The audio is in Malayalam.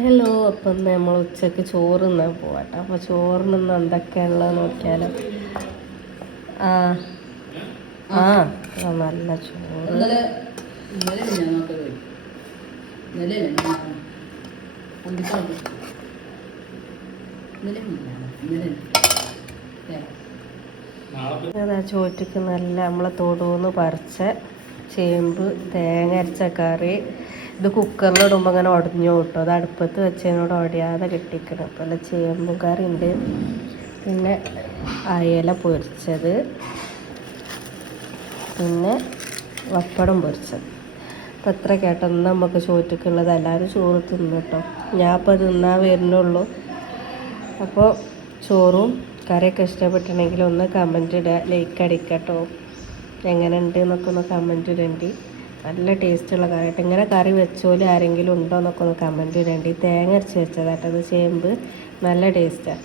ഹലോ, അപ്പം നമ്മൾ ഉച്ചക്ക് ചോറ് തിന്നാൻ പോവാട്ടോ. അപ്പോൾ ചോറിന് ഇന്ന് എന്തൊക്കെയാണുള്ളത് നോക്കിയാലോ. ആ ആ നല്ല ചോറ്, അതാ ചോറ്റക്ക് നല്ല നമ്മളെ തൊടുന്ന് പറിച്ച ചേമ്പ് തേങ്ങ അരച്ച കറി. ഇത് കുക്കറിലിടുമ്പോൾ അങ്ങനെ ഉടഞ്ഞു കിട്ടും. അത് അടുപ്പത്ത് വെച്ചതിനോട് ഉടയാതെ കിട്ടിക്കണം. അപ്പോൾ നല്ല ചേമ്പും കറി ഉണ്ട്. പിന്നെ അയല പൊരിച്ചത്, പിന്നെ പപ്പടം പൊരിച്ചത്. അപ്പോൾ എത്ര കേട്ടോ ഇന്ന് നമുക്ക് ചോറ്റക്കുള്ളത്. എല്ലാവരും ചോറ് തിന്നു കേട്ടോ. ഞാൻ അപ്പോൾ തിന്നാൻ വരുന്നുള്ളൂ. അപ്പോൾ ചോറും കറിയൊക്കെ ഇഷ്ടപ്പെട്ടിട്ടുണ്ടെങ്കിൽ ഒന്ന് കമൻറ്റ് ഇടുക, ലൈക്ക് അടിക്കട്ടോ. എങ്ങനെ ഉണ്ട് എന്നൊക്കെ ഒന്ന് കമൻറ്റ് ഇടേണ്ടി. നല്ല ടേസ്റ്റുള്ള കറി കേട്ടോ. ഇങ്ങനെ കറി വെച്ചോലും ആരെങ്കിലും ഉണ്ടോ എന്നൊക്കെ ഒന്ന് കമൻറ്റ് ഇടേണ്ടി. തേങ്ങ അരച്ച് വെച്ചതാട്ടോ അത് ചേമ്പ്. നല്ല ടേസ്റ്റാണ്.